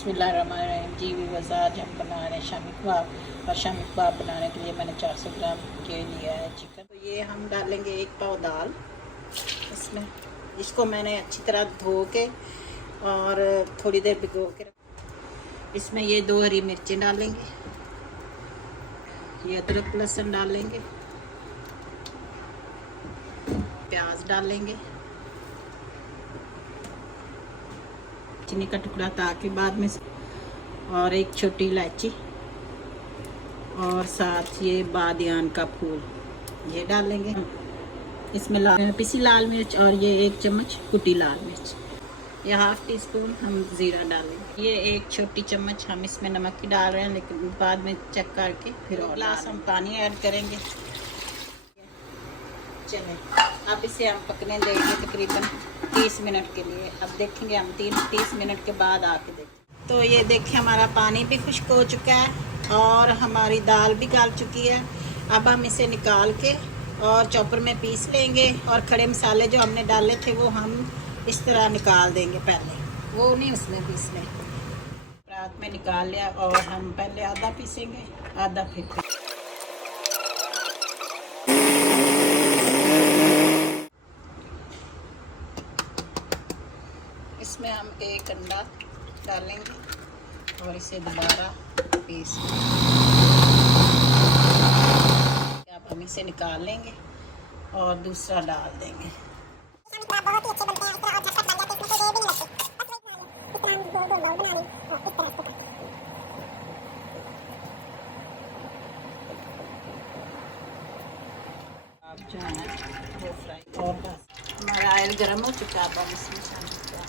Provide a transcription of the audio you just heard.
बिस्मिल्लाहिर्रहमानिर्रहीम जी व्यूअर्स, आज हम बना रहे हैं शामी कबाब। और शामी कबाब बनाने के लिए मैंने 400 ग्राम के लिया है चिकन। तो ये हम डालेंगे 1 पाव दाल इसमें। इसको मैंने अच्छी तरह धो के और थोड़ी देर भिगो के इसमें ये 2 हरी मिर्चें डालेंगे, ये अदरक लहसुन डालेंगे, प्याज डालेंगे, चीनी का टुकड़ा ताकि बाद में, और 1 छोटी इलायची, और साथ ये बादियान का फूल ये डालेंगे। इसमें पिसी लाल मिर्च और ये 1 चम्मच कुटी लाल मिर्च, ये 1/2 टीस्पून हम ज़ीरा डालेंगे। ये 1 छोटी चम्मच हम इसमें नमक की डाल रहे हैं, लेकिन बाद में चेक करके फिर और ग्लास हम पानी ऐड करेंगे। चलें, अब इसे हम पकने देंगे तकरीबन 30 मिनट के लिए। अब देखेंगे हम 30 मिनट के बाद आके देखें। तो ये देखिए हमारा पानी भी खुश्क हो चुका है और हमारी दाल भी गल चुकी है। अब हम इसे निकाल के और चॉपर में पीस लेंगे, और खड़े मसाले जो हमने डाले थे वो हम इस तरह निकाल देंगे। पहले वो नहीं उसमें पीसने, रात में निकाल लिया, और हम पहले आधा पीसेंगे आधा फिर। इसमें हम 1 अंडा डालेंगे और इसे दोबारा पीस। अब हम इसे निकाल लेंगे और दूसरा डाल देंगे। बहुत ही अच्छे बनते हैं और झटपट बन जाते हैं, इसमें कोई देर भी नहीं लगती। बस वही इस तरह दो बॉल बनानी और इस तरह इसको अब जो है वो फ्राई। और बस हमारा ऑयल गर्म हो चुका है। अब हम इसमें शामिल कर